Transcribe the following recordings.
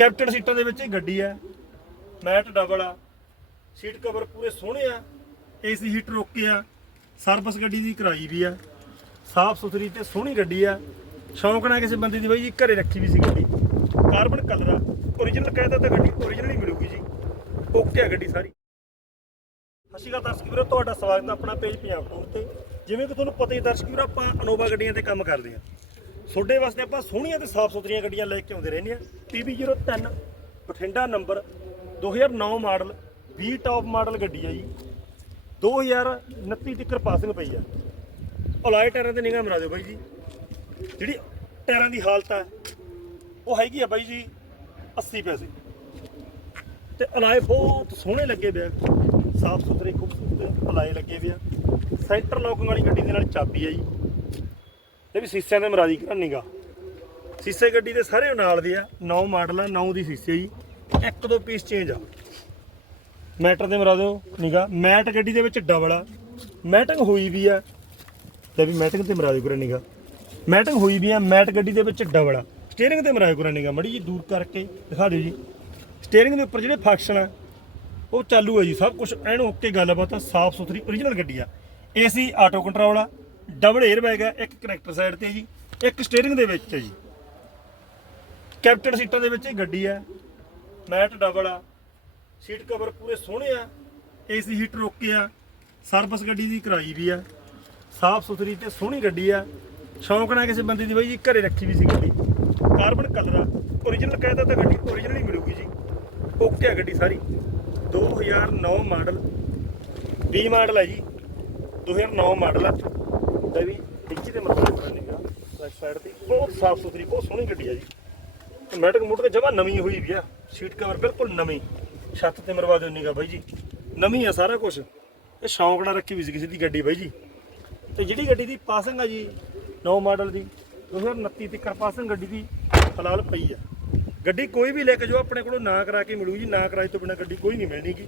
Captain ਸੀਟਾਂ ਦੇ ਵਿੱਚ ਇਹ ਗੱਡੀ ਹੈ ਮੈਟ ਡਬਲ ਆ, ਸੀਟ ਕਵਰ ਪੂਰੇ ਸੋਹਣੇ ਆ ਏਸੀ ਹੀਟਰ ਓਕੇ ਆ ਸਰਵਿਸ ਗੱਡੀ ਦੀ ਕਰਾਈ ਵੀ ਆ, ਸਾਫ਼ ਸੁਥਰੀ ਤੇ ਸੋਹਣੀ ਗੱਡੀ ਆ। ਸ਼ੌਂਕ ਨਾਲ ਕਿਸੇ ਬੰਦੇ ਦੀ ਬਾਈ ਜੀ ਘਰੇ ਰੱਖੀ ਵੀ ਸੀ ਗੱਡੀ। ਕਾਰਬਨ ਕਲਰ ਆ ਓਰੀਜਨਲ ਕਹਿੰਦਾ ਤਾਂ ਗੱਡੀ ਓਰੀਜਨਲ ਹੀ ਮਿਲੂਗੀ ਜੀ। ਓਕੇ ਆ ਗੱਡੀ ਸਾਰੀ। ਸਤਿ ਸ਼੍ਰੀ ਅਕਾਲ ਦਰਸ਼ਕ ਵੀਰੋ, ਤੁਹਾਡਾ ਸਵਾਗਤ ਹੈ ਆਪਣਾ ਪੇਜ ਪੰਜਾਬ ਟੂਰ ਤੇ। ਜਿਵੇਂ ਕਿ ਤੁਹਾਨੂੰ ਪਤਾ ਹੀ ਦਰਸ਼ਕ ਵੀਰੋ, ਆਪਾਂ ਅਨੋਵਾ ਗੱਡੀਆਂ ਤੇ ਕੰਮ ਕਰਦੇ ਹਾਂ ਤੁਹਾਡੇ ਵਾਸਤੇ ਆਪਾਂ ਸੋਹਣੀਆਂ ਤੇ ਸਾਫ਼ ਸੁਥਰੀਆਂ ਗੱਡੀਆਂ ਲੈ ਕੇ ਆਉਂਦੇ ਰਹਿੰਦੇ ਹਾਂ PB03 Bathinda number 2009 model V top model ਗੱਡੀ ਆ ਜੀ। 2029 ਤੱਕ ਪਾਸਿੰਗ ਪਈ ਆ। ਅਲਾਈ ਟਾਇਰਾਂ ਤੇ ਨਿਗਾਹ ਮਰਾ ਦਿਓ ਬਾਈ ਜੀ। ਜਿਹੜੀ ਟਾਇਰਾਂ ਦੀ ਹਾਲਤ ਆ, ਉਹ ਹੈਗੀ ਆ ਬਾਈ ਜੀ 80 ਪੈਸੇ। ਤੇ ਅਲਾਏ ਬਹੁਤ ਸੋਹਣੇ ਲੱਗੇ ਪਿਆ ਸਾਫ਼ ਸੁਥਰੇ, ਖੂਬਸੂਰਤ ਅਲਾਏ ਲੱਗੇ ਪਿਆ ਸੈਂਟਰ ਲੌਕਿੰਗ ਵਾਲੀ ਗੱਡੀ ਦੇ ਨਾਲ ਚਾਬੀ ਆ ਜੀ। ਇਹ ਵੀ ਸੀਸਿਆਂ ਤੇ ਮਰਾਦੀ ਕਰਾਨੀਗਾ ਸੀਸੇ ਗੱਡੀ ਦੇ ਸਾਰੇ ਨਾਲ ਦੇ ਆ 9 ਮਾਡਲ ਆ 9 ਦੀ ਸੀਸੇ ਜੀ। ਇੱਕ ਦੋ ਪੀਸ ਚੇਂਜ ਆ। ਮੈਟਰ ਤੇ ਮਰਾ ਦਿਓ, ਨਿਗਾ। ਮੈਟ ਗੱਡੀ ਦੇ ਵਿੱਚ ਡਬਲ ਆ। ਮੈਟਿੰਗ ਹੋਈ ਵੀ ਆ, ਤੇ ਵੀ ਮੈਟਿੰਗ ਤੇ ਮਰਾ ਦਿਓ ਕਰਾ ਨਿਗਾ ਮੈਟਿੰਗ ਹੋਈ ਵੀ ਆ, ਮੈਟ ਗੱਡੀ ਦੇ ਵਿੱਚ ਡਬਲ ਆ। ਸਟੀਅਰਿੰਗ ਤੇ ਮਰਾਇਓ ਕਰਾ ਨਿਗਾ ਮੜੀ ਜੀ ਦੂਰ ਕਰਕੇ ਦਿਖਾ ਦਿਓ ਜੀ। ਸਟੀਅਰਿੰਗ ਦੇ ਉੱਪਰ ਜਿਹੜੇ ਫੰਕਸ਼ਨ ਆ, ਉਹ ਚਾਲੂ ਹੈ ਜੀ। ਸਭ ਕੁਝ ਐਨ ਓਕੇ ਗੱਲਬਾਤ ਆ, ਸਾਫ਼ ਸੁਥਰੀ ਓਰੀਜਨਲ ਗੱਡੀ ਆ। ਏਸੀ ਆਟੋ ਕੰਟਰੋਲ ਆ। ਡਬਲ 에ਅਰ ਬੈਗ ਆ ਇੱਕ ਕਨੈਕਟਰ ਸਾਈਡ ਤੇ ਜੀ, ਇੱਕ ਸਟੀਅਰਿੰਗ ਦੇ ਵਿੱਚ ਹੈ ਜੀ। ਕੈਪਟਨ ਸੀਟਾਂ ਦੇ ਵਿੱਚ ਇਹ ਗੱਡੀ ਆ ਮੈਟ ਡਬਲ ਆ, ਸੀਟ ਕਵਰ ਪੂਰੇ ਸੋਹਣੇ ਆ ਏਸੀ ਹੀਟਰ ਓਕੇ ਆ ਸਰਵਿਸ ਗੱਡੀ ਦੀ ਕਰਾਈ ਵੀ ਆ, ਸਾਫ਼ ਸੁਥਰੀ ਤੇ ਸੋਹਣੀ ਗੱਡੀ ਆ। ਸ਼ੌਂਕ ਨਾਲ ਕਿਸੇ ਬੰਦੇ ਦੀ ਬਾਈ ਜੀ ਘਰੇ ਰੱਖੀ ਵੀ ਸੀ ਗੱਡੀ। ਕਾਰਬਨ ਕਲਰ ਆ ਓਰੀਜਨਲ ਕਹਿੰਦਾ ਤਾਂ ਗੱਡੀ ਓਰੀਜਨਲ ਹੀ ਮਿਲੂਗੀ ਜੀ। ਓਕੇ ਆ ਗੱਡੀ ਸਾਰੀ। 2009 ਮਾਡਲ 20 ਮਾਡਲ ਹੈ ਜੀ 2009 ਮਾਡਲ ਆ। ਤੇ ਵੀ ਇੱਥੇ ਤੇ ਮਤਲਬ ਬਣੇਗਾ ਬੈਕ ਸਾਈਡ ਤੇ ਬਹੁਤ ਸਾਫ਼ ਸੁਥਰੀ, ਬਹੁਤ ਸੋਹਣੀ ਗੱਡੀ ਆ ਜੀ। ਮੈਟਿਕ ਮੂਟ ਤੇ ਜਮਾ ਨਵੀਂ ਹੋਈ ਵੀ ਆ। ਸੀਟ ਕਵਰ ਬਿਲਕੁਲ ਨਵੀਂ। ਛੱਤ ਤੇ ਮਰਵਾ ਦਿੰਨੀਗਾ ਬਾਈ ਜੀ। ਨਵੀਂ ਆ ਸਾਰਾ ਕੁਝ ਇਹ ਸ਼ੌਂਕ ਨਾਲ ਰੱਖੀ ਵੀ ਸੀ ਕਿਸੇ ਦੀ ਗੱਡੀ ਬਾਈ ਜੀ। ਤੇ ਜਿਹੜੀ ਗੱਡੀ ਦੀ ਪਾਸਿੰਗ ਆ ਜੀ 9 ਮਾਡਲ ਦੀ 2029 ਤੱਕ ਪਾਸਿੰਗ ਗੱਡੀ ਦੀ ਫਿਲਹਾਲ ਪਈ ਆ। ਗੱਡੀ ਕੋਈ ਵੀ ਲੈ ਕੇ ਜੋ ਆਪਣੇ ਕੋਲੋਂ ਨਾ ਕਰਾ ਕੇ ਮਿਲੂ ਜੀ। ਨਾ ਕਰਾਈ ਤੋਂ ਬਿਨਾ ਗੱਡੀ ਕੋਈ ਨਹੀਂ ਮਿਲਣੀਗੀ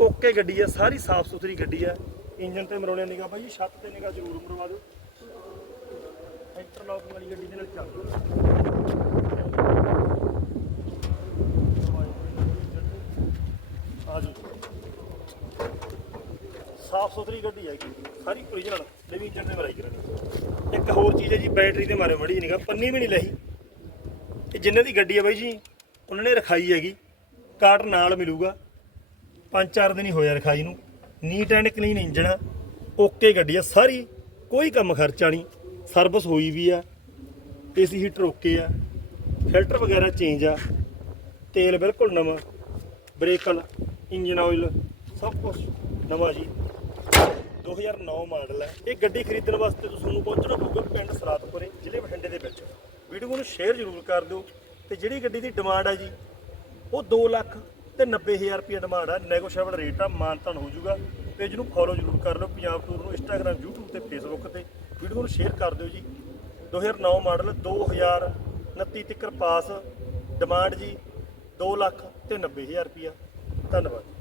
ਓਕੇ ਗੱਡੀ ਆ, ਸਾਰੀ ਸਾਫ਼ ਸੁਥਰੀ ਗੱਡੀ ਆ। ਇੰਜਨ ਤੇ ਮਰੋਣੇ ਨਿਗਾ ਬਾਈ ਜੀ, ਛੱਤ ਤੇ ਨਿਗਾ ਜ਼ਰੂਰ ਮਰਵਾ ਦਿਓ। ਇੰਟਰਲੌਕ ਵਾਲੀ ਗੱਡੀ ਦੇ ਨਾਲ ਚੱਲ ਆ ਜੀ। ਸਾਫ਼ ਸੁਥਰੀ ਗੱਡੀ ਹੈਗੀ। ਸਾਰੀ ਓਰੀਜਨਲ ਨਵੀਂ ਇੰਜਨ ਤੇ ਮਰਾਈ ਕਰਾਂਗੇ। ਇੱਕ ਹੋਰ ਚੀਜ਼ ਹੈ ਜੀ ਬੈਟਰੀ ਤੇ ਮਾਰੇ ਮੜੀ ਨਿਗਾ ਪੰਨੀ ਵੀ ਨਹੀਂ ਲਈ। ਇਹ ਜਿੰਨੇ ਦੀ ਗੱਡੀ ਹੈ ਬਾਈ ਜੀ, ਉਹਨਾਂ ਨੇ ਰਖਾਈ ਹੈਗੀ। ਕਾਰਡ ਨਾਲ ਮਿਲੂਗਾ। ਪੰਜ ਚਾਰ ਦਿਨ ਹੀ ਹੋਇਆ ਰਖਾਈ ਨੂੰ। ਨੀਟ ਐਂਡ ਕਲੀਨ ਇੰਜਣ ਆ ਓਕੇ ਗੱਡੀ ਆ, ਸਾਰੀ ਕੋਈ ਕੰਮ ਖਰਚਾ ਨਹੀਂ, ਸਰਵਿਸ ਹੋਈ ਵੀ ਆ, ਏਸੀ ਹੀਟਰ ਓਕੇ ਆ, ਫਿਲਟਰ ਵਗੈਰਾ ਚੇਂਜ ਆ, ਤੇਲ ਬਿਲਕੁਲ ਨਵਾਂ ਬ੍ਰੇਕਲ ਇੰਜਨ ਆਇਲ, ਸਭ ਕੁਝ ਨਵਾਂ ਜੀ। 2009 ਮਾਡਲ ਹੈ ਇਹ ਗੱਡੀ ਖਰੀਦਣ ਵਾਸਤੇ ਤੁਹਾਨੂੰ ਪਹੁੰਚਣਾ ਪਊਗਾ ਪਿੰਡ ਸਰਾਤਪੁਰੇ ਜ਼ਿਲ੍ਹੇ ਬਠਿੰਡੇ ਦੇ ਵਿੱਚ। ਵੀਡੀਓ ਨੂੰ ਸ਼ੇਅਰ ਜ਼ਰੂਰ ਕਰ ਦਿਓ ਤੇ ਜਿਹੜੀ ਗੱਡੀ ਦੀ ਡਿਮਾਂਡ ਹੈ ਜੀ, ਉਹ 2 ਲੱਖ ਤੇ 90000 ਰੁਪਏ ਡਿਮਾਂਡ ਆ ਨੈਗੋਸ਼ੀਏਬਲ ਰੇਟ ਆ ਮਾਨਤਾਨ ਹੋ ਜਾਊਗਾ। ਪੇਜ ਨੂੰ ਫੋਲੋ ਜ਼ਰੂਰ ਕਰ ਲਓ ਪੰਜਾਬ ਟੂਰ ਨੂੰ ਇੰਸਟਾਗ੍ਰam YouTube ਤੇ Facebook ਤੇ। ਵੀਡੀਓ ਨੂੰ ਸ਼ੇਅਰ ਕਰ ਦਿਓ ਜੀ। 2009 ਮਾਡਲ 2029 ਤੱਕ ਪਾਸ ਡਿਮਾਂਡ ਜੀ 2 ਲੱਖ ਤੇ 90000 ਰੁਪਿਆ ਧੰਨਵਾਦ।